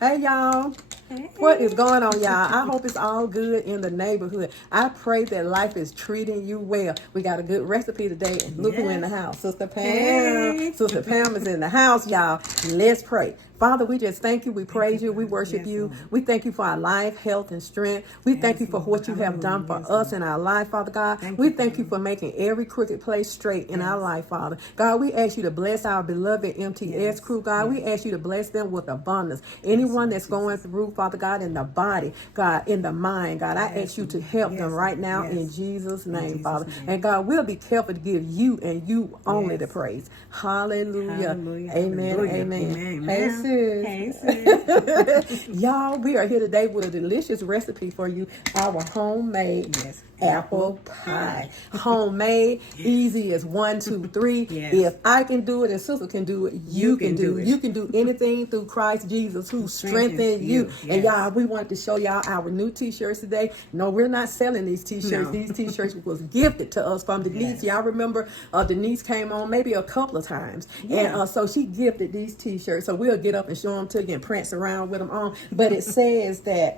Hey, y'all. Hey. What is going on, y'all? I hope it's all good in the neighborhood. I pray that life is treating you well. We got a good recipe today. And look who in the house. Sister Pam. Hey. Sister Pam is in the house, y'all. Let's pray. Father, we just thank you. We praise you. We worship you. Lord. We thank you for our life, health, and strength. We thank you for Lord. what you have done for Yes, us in our life, Father God. We thank you for making every crooked place straight in our life, Father. God, we ask you to bless our beloved MTS crew, God. We ask you to bless them with abundance. Anyone that's going through, Father God, in the body, God, in the mind, God, I ask you to help them right now in Jesus' name, Father. And God, we'll be careful to give you and you only the praise. Hallelujah. Amen. Hallelujah. Amen. Amen. Hey, sis. Hey, sis. Y'all, we are here today with a delicious recipe for you. Our homemade apple pie. Homemade, easy as 1, 2, 3. If I can do it and sister can do it, you can do it. You can do anything through Christ Jesus who strengthens you. And y'all, we wanted to show y'all our new t-shirts today. No, we're not selling these t-shirts. No. These t-shirts was gifted to us from Denise. Y'all remember Denise came on maybe a couple of times. And so she gifted these t-shirts. So we'll get up and show them to you and prance around with them on. But it says that,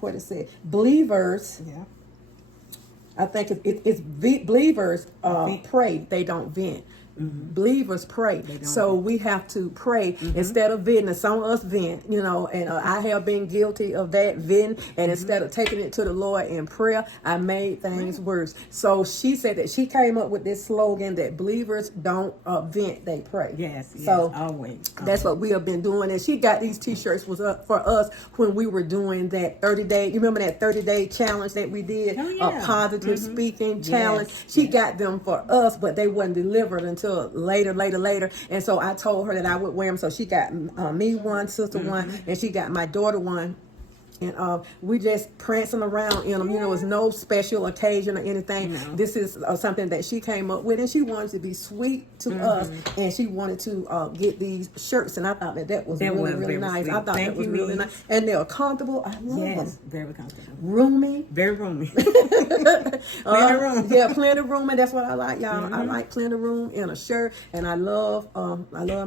what it said, believers... I think it's believers pray, they don't vent. Believers pray, so we have to pray instead of venting. Some of us vent, you know, and I have been guilty of that venting, and instead of taking it to the Lord in prayer, I made things worse. So she said that she came up with this slogan that believers don't vent, they pray. So always. That's what we have been doing, and she got these t-shirts was up for us when we were doing that 30-day. You remember that 30-day challenge that we did? A positive speaking challenge. She got them for us, but they wasn't delivered until later. And so I told her that I would wear them. So she got me one, sister one, and she got my daughter one. And we just prancing around in them. You know, it's no special occasion or anything. This is something that she came up with, and she wanted to be sweet to us, and she wanted to get these shirts. And I thought that was really nice. Sweet. I thought that was really nice, and they're comfortable. I love them. Very comfortable. Roomy. Very roomy. Plenty room. Yeah, plenty room, and that's what I like, y'all. I like plenty room in a shirt, and I love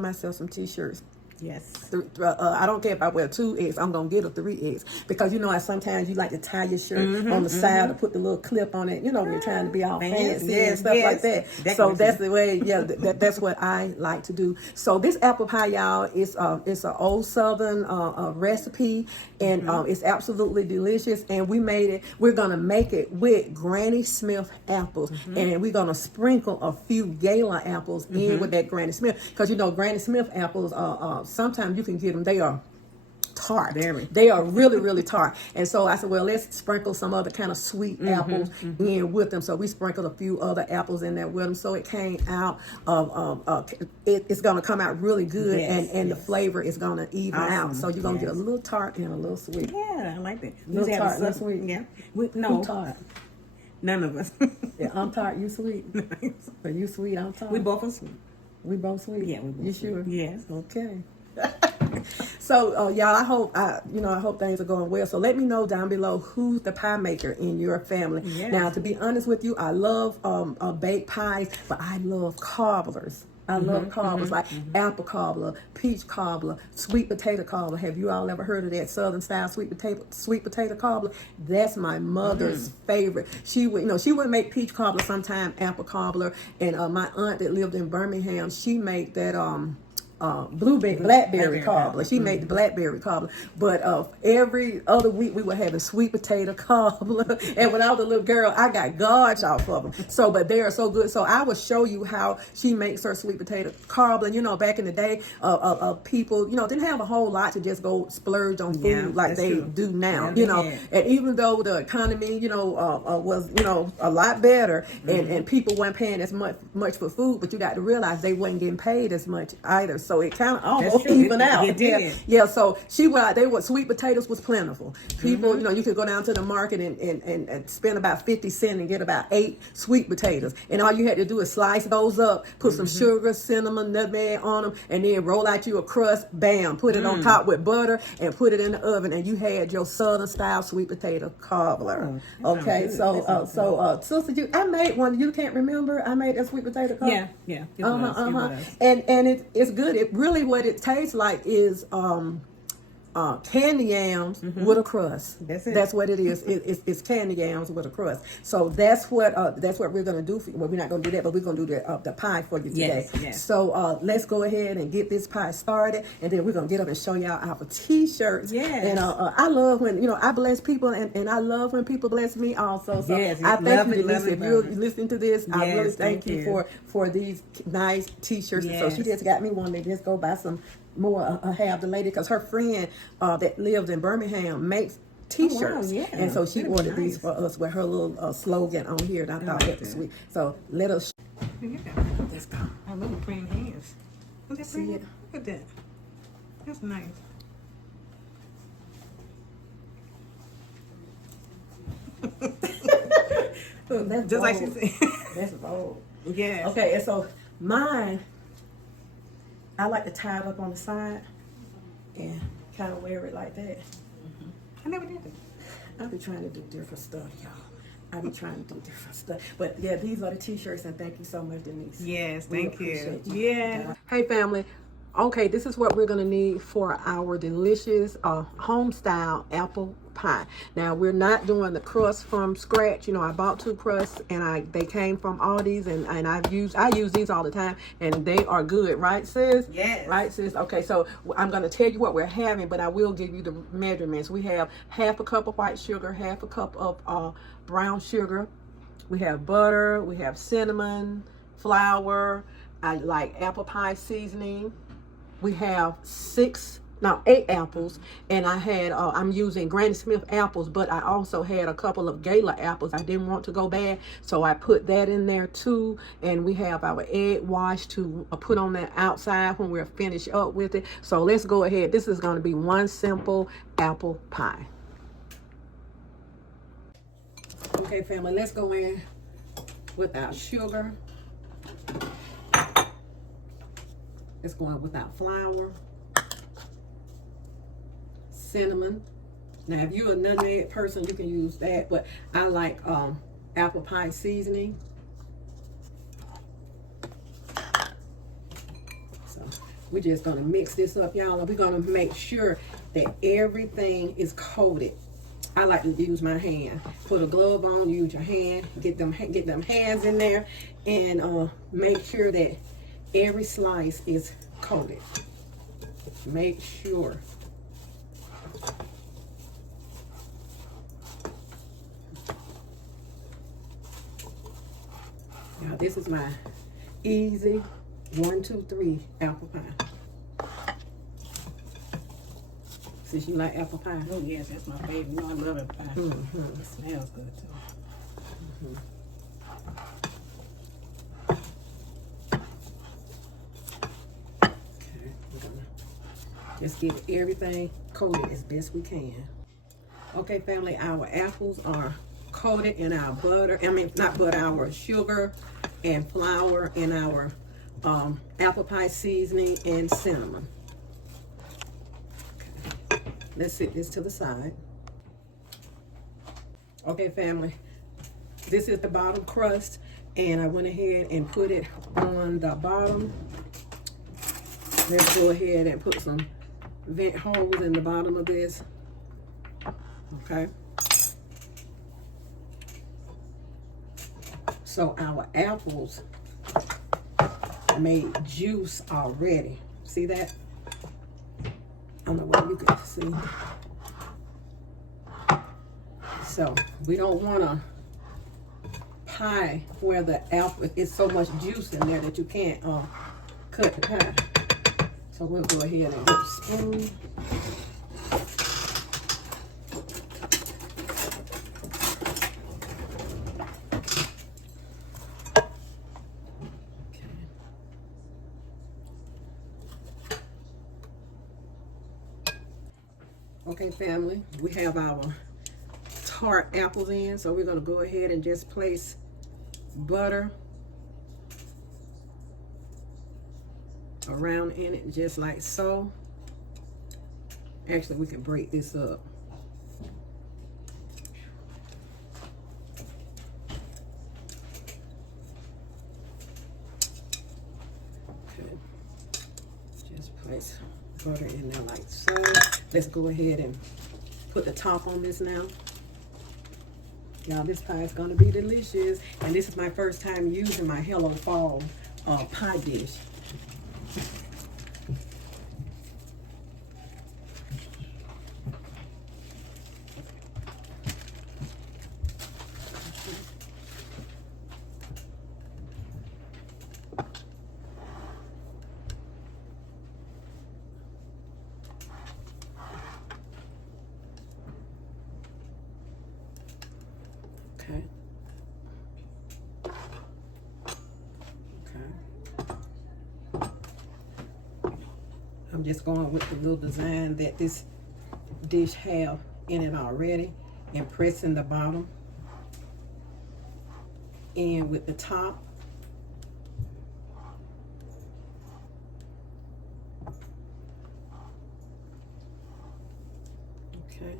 myself some t-shirts. I don't care if I wear 2X, I'm gonna get a 3X, because you know sometimes you like to tie your shirt on the side or put the little clip on it, you know, when you're trying to be all fancy and stuff like that. So that's the way, that's what I like to do. So this apple pie, y'all, is it's an old Southern recipe, and it's absolutely delicious. And we're gonna make it with Granny Smith apples, and we're gonna sprinkle a few Gala apples in with that Granny Smith, because you know Granny Smith apples are sometimes you can get them, they are tart. They are really tart. And so I said, well, let's sprinkle some other kind of sweet apples in with them. So we sprinkled a few other apples in there with them. So it came out it's going to come out really good, and the flavor is going to even out. So you're going to get a little tart and a little sweet. Yeah, I like that. Little tart, little sweet. Yeah. No. Tart. None of us. Yeah, I'm tart, you sweet. So you sweet, I'm tart. We both are sweet. We both sweet? Yeah, we both You sweet. sure? Yes. Okay. So y'all, I hope things are going well. So let me know down below who's the pie maker in your family. Now, to be honest with you, I love baked pies, but I love cobblers. I love cobblers, like apple cobbler, peach cobbler, sweet potato cobbler. Have you all ever heard of that Southern style sweet potato cobbler? That's my mother's favorite. She would make peach cobbler sometime, apple cobbler, and my aunt that lived in Birmingham, she made that blackberry cobbler. She made the blackberry cobbler. But every other week we were having sweet potato cobbler. And when I was a little girl, I got gouge off of them. So, but they are so good. So I will show you how she makes her sweet potato cobbler. You know, back in the day, people, you know, didn't have a whole lot to just go splurge on food like they do now. You know, and even though the economy, you know, was, you know, a lot better, and people weren't paying as much for food, but you got to realize they wasn't getting paid as much either. So it kind of almost even out. It did. Yeah. So sweet potatoes was plentiful. People, you know, you could go down to the market and spend about 50 cents and get about 8 sweet potatoes. And all you had to do is slice those up, put some sugar, cinnamon, nutmeg on them, and then roll out you a crust, bam, put it on top with butter and put it in the oven, and you had your Southern style sweet potato cobbler. Okay, so sister, I made one. You can't remember? I made that sweet potato cobbler. Yeah. And it's good. It really, what it tastes like is candy yams with a crust. That's it. That's what it is. It's candy yams with a crust. So that's what we're gonna do. Well, we're not gonna do that, but we're gonna do the pie for you today. Yes. So let's go ahead and get this pie started, and then we're gonna get up and show y'all our t-shirts. Yes. And I love when I bless people, and I love when people bless me also. So Yes, I thank you, love Denise. it, If you're love it. listening to this, I really Yes, thank thank you you. for these nice t-shirts. So she Yes. just got me one. They just go buy some more. Have the lady, because her friend that lives in Birmingham makes t-shirts, yeah. and so she That'd be ordered these nice. for us with her little slogan on here, and I thought that was sweet. So let us. Yeah. Let's go. I love the praying hands. Look at See it? Look at that. That's nice. That's Just like she bold. said. That's bold. Yeah. Okay, and so mine, I like to tie it up on the side and kind of wear it like that. I never did that. I be trying to do different stuff, y'all. I be trying to do different stuff. But yeah, these are the t-shirts, and thank you so much, Denise. Yes, We thank you. appreciate Yeah. Hey, family. Okay, this is what we're going to need for our delicious home-style apple pie. Now, we're not doing the crust from scratch. I bought 2 crusts, and they came from Aldi's, and I use these all the time, and they are good. Right, sis? Yes. Right, sis? Okay, so I'm going to tell you what we're having, but I will give you the measurements. We have half a cup of white sugar, half a cup of brown sugar. We have butter. We have cinnamon, flour. I like apple pie seasoning. We have 8 apples, and I'm using Granny Smith apples, but I also had a couple of Gala apples. I didn't want to go bad, so I put that in there too. And we have our egg wash to put on the outside when we're finished up with it. So let's go ahead. This is going to be one simple apple pie. Okay, family, let's go in with our sugar. Let's go in with our flour, cinnamon. Now, if you're a nutmeg person, you can use that, but I like apple pie seasoning. So we're just gonna mix this up, y'all, and we're gonna make sure that everything is coated. I like to use my hand. Put a glove on, use your hand, get them hands in there, and make sure that every slice is coated. Make sure. Now this is my easy 1, 2, 3 apple pie. Since you like apple pie. Oh, yes, that's my favorite. I love apple pie. It smells good, too. Just get everything coated as best we can. Okay, family, our apples are coated in our butter. Our sugar and flour and our apple pie seasoning and cinnamon. Okay. Let's set this to the side. Okay, family, this is the bottom crust, and I went ahead and put it on the bottom. Let's go ahead and put some vent holes in the bottom of this. Okay. So our apples made juice already. See that? I don't know whether you can see. So we don't want a pie where the apple is so much juice in there that you can't cut the pie. So we'll go ahead and get a spoon. Okay, family, we have our tart apples in, so we're going to go ahead and just place butter around in it, just like so. Actually, we can break this up. Okay, just place butter in there like so. let's go ahead and put the top on this now. Y'all, this pie is gonna be delicious. And this is my first time using my Hello Fall pie dish. Okay. I'm just going with the little design that this dish have in it already, and pressing the bottom in with the top. Okay.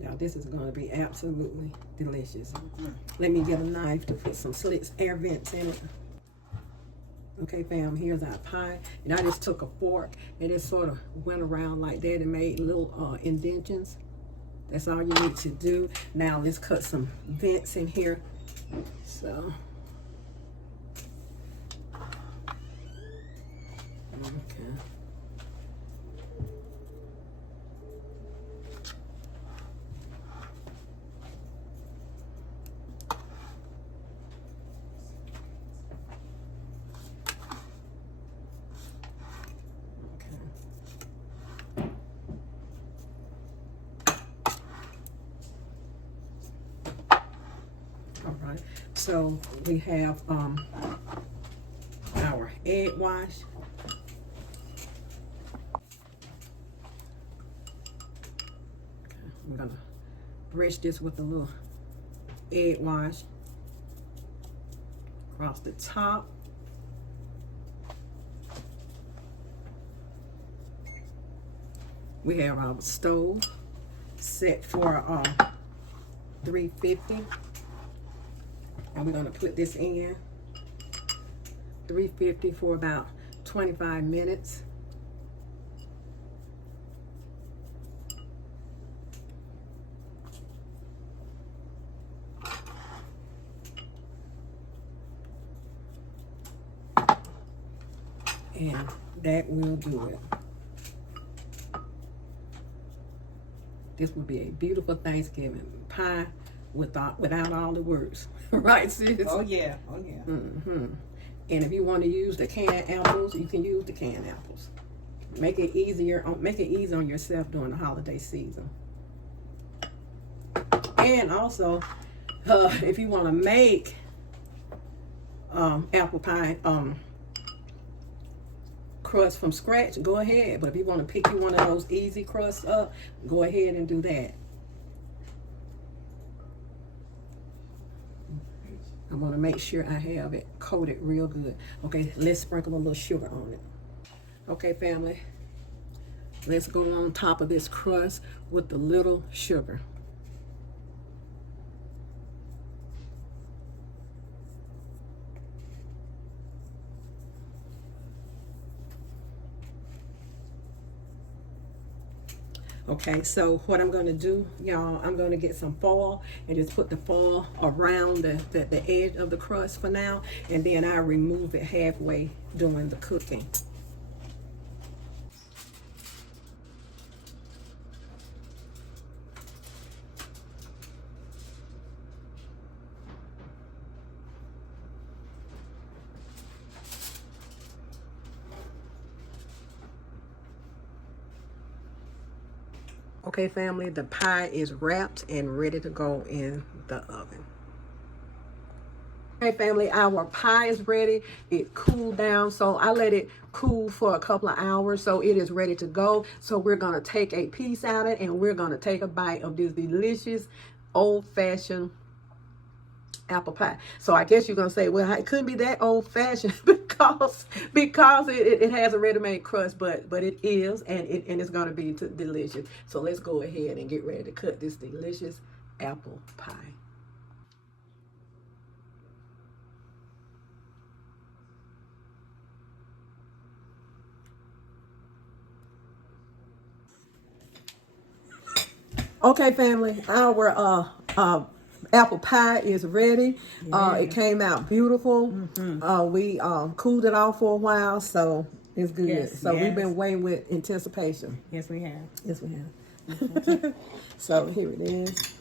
Now this is going to be absolutely delicious. Let me get a knife to put some slits, air vents in it. Okay, fam, here's our pie. And I just took a fork and it sort of went around like that and made little indentions. That's all you need to do. Now let's cut some vents in here. So, okay. Alright, so we have our egg wash. Okay, I'm gonna brush this with a little egg wash across the top. We have our stove set for 350. And we're gonna put this in 350 for about 25 minutes. And that will do it. This will be a beautiful Thanksgiving pie without all the words. Right, sis? Oh yeah, oh yeah. Mm-hmm. And if you want to use the canned apples, you can use the canned apples. Make it easier, make it easy on yourself during the holiday season. And also, if you want to make apple pie crust from scratch, go ahead. But if you want to pick you one of those easy crusts up, go ahead and do that. I want to make sure I have it coated real good. Okay, let's sprinkle a little sugar on it. Okay, family, let's go on top of this crust with the little sugar. Okay, so what I'm going to do, y'all, I'm going to get some foil and just put the foil around the edge of the crust for now, and then I remove it halfway during the cooking. Okay, family, the pie is wrapped and ready to go in the oven. Okay, family, our pie is ready. It cooled down, so I let it cool for a couple of hours, so it is ready to go. So we're gonna take a piece out of it, and we're gonna take a bite of this delicious old-fashioned apple pie. So I guess you're gonna say, well, it couldn't be that old-fashioned because it has a ready-made crust, but it is, and it's gonna be delicious. So let's go ahead and get ready to cut this delicious apple pie. Okay, family, our apple pie is ready. It came out beautiful. We cooled it off for a while, so it's good. Yes, so we've yes. been waiting with anticipation. Yes, we have. Yes, we have. So here it is.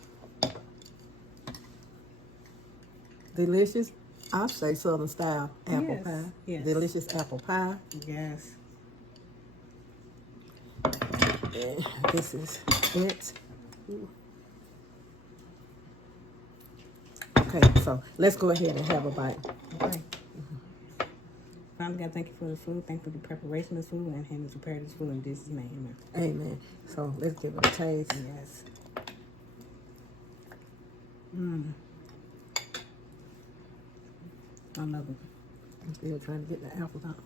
Delicious. I say Southern style apple Yes, pie. yes. Delicious apple pie. Yes. And this is it. Okay, so let's go ahead and have a bite. Okay. Father God, thank you for the food. Thank you for the preparation of this food and him to prepare this food in Jesus' name. Amen. Amen. So let's give it a taste. Yes. I love it. I'm still trying to get the apples out.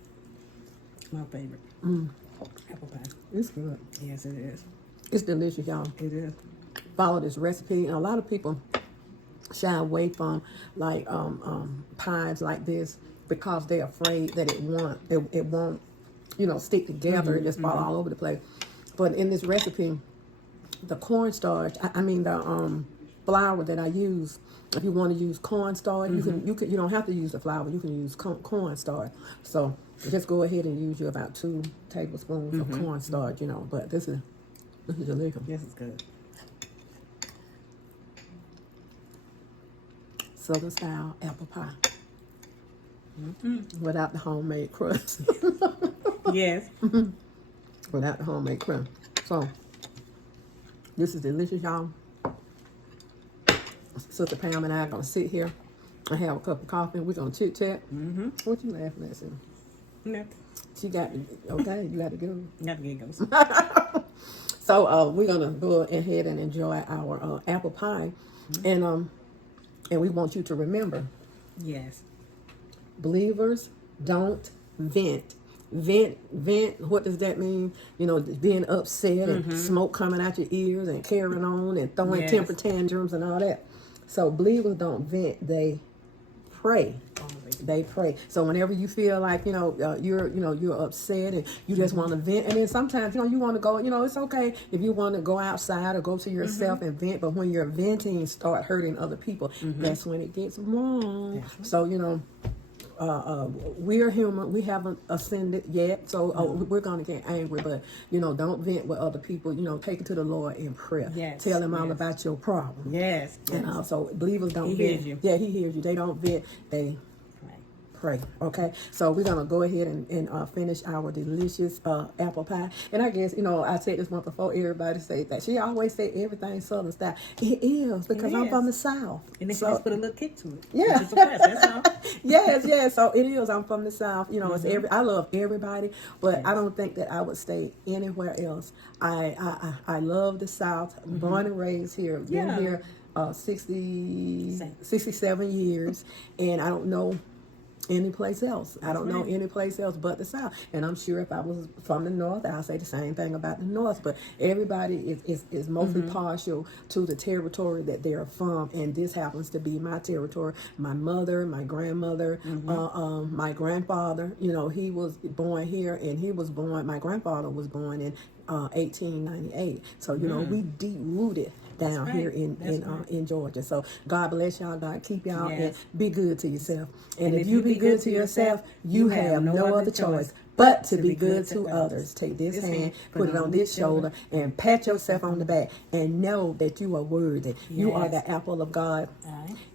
It's my favorite. Apple pie. It's good. Yes, it is. It's delicious, y'all. It is. Follow this recipe, and a lot of people shy away from like pies like this because they're afraid that it won't stick together and just fall all over the place. But in this recipe, the cornstarch, the flour that I use, if you want to use cornstarch, you don't have to use the flour. You can use cornstarch. So just go ahead and use your about 2 tablespoons of cornstarch. But this is delicious. Yes, it's good. Southern style apple pie without the homemade crust. Yes. Without the homemade crust. So this is delicious, y'all. Sister Pam and I are gonna sit here and have a cup of coffee. We're gonna chit chat. What you laughing at, Sim? Nothing. She got okay. You got to go. Got to get goes. So we're gonna go ahead and enjoy our apple pie, and we want you to remember, Yes. believers don't vent. Vent. What does that mean? Being upset and smoke coming out your ears and carrying on and throwing temper tantrums and all that. So believers don't vent; they pray. They pray. So whenever you feel like you're upset and you just want to vent, and then sometimes you want to go. It's okay if you want to go outside or go to yourself and vent. But when you're venting, start hurting other people. That's when it gets wrong. So we're human. We haven't ascended yet, so we're gonna get angry. But don't vent with other people. Take it to the Lord in prayer. Yes. Tell him all about your problem. Yes. And so believers don't He vent. hears you. Yeah, he hears you. They don't vent. They pray. Okay, so we're gonna go ahead and finish our delicious apple pie. And I guess I said this one before. Everybody say that she always say everything Southern style. It is because I'm from the South. And then so, she just put a little kick to it. Yeah. Just a press, that's all. yes. So it is. I'm from the South. It's I love everybody, but I don't think that I would stay anywhere else. I love the South. Born and raised here. Been here 67 years, and I don't know any place else. I don't know any place else but the South. And I'm sure if I was from the North, I'll say the same thing about the North. But everybody is mostly partial to the territory that they're from. And this happens to be my territory. My mother, my grandmother, my grandfather, he was born here, and my grandfather was born in 1898. So, we deep rooted down here in Georgia. So God bless y'all. God keep y'all and be good to yourself. And if you be good to yourself, you have no other choice but to be good to others. Take this hand, put it on this shoulder, and pat yourself on the back, and know that you are worthy. You are the apple of God.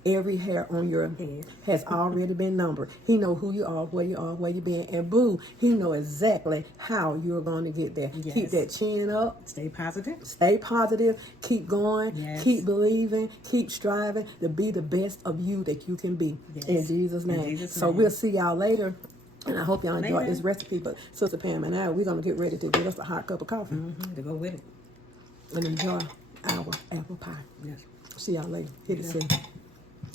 Every hair on your head has already been numbered. He know who you are, where you been, and boo, he know exactly how you're going to get there. Keep that chin up. Stay positive. Stay positive. Keep going. Keep believing. Keep striving to be the best of you that you can be. In Jesus' name. So we'll see y'all later. And I hope y'all enjoyed this recipe. But Sister Pam and I, we're going to get ready to get us a hot cup of coffee. To go with it. And enjoy our apple pie. Yes. See y'all later. Hit the scene.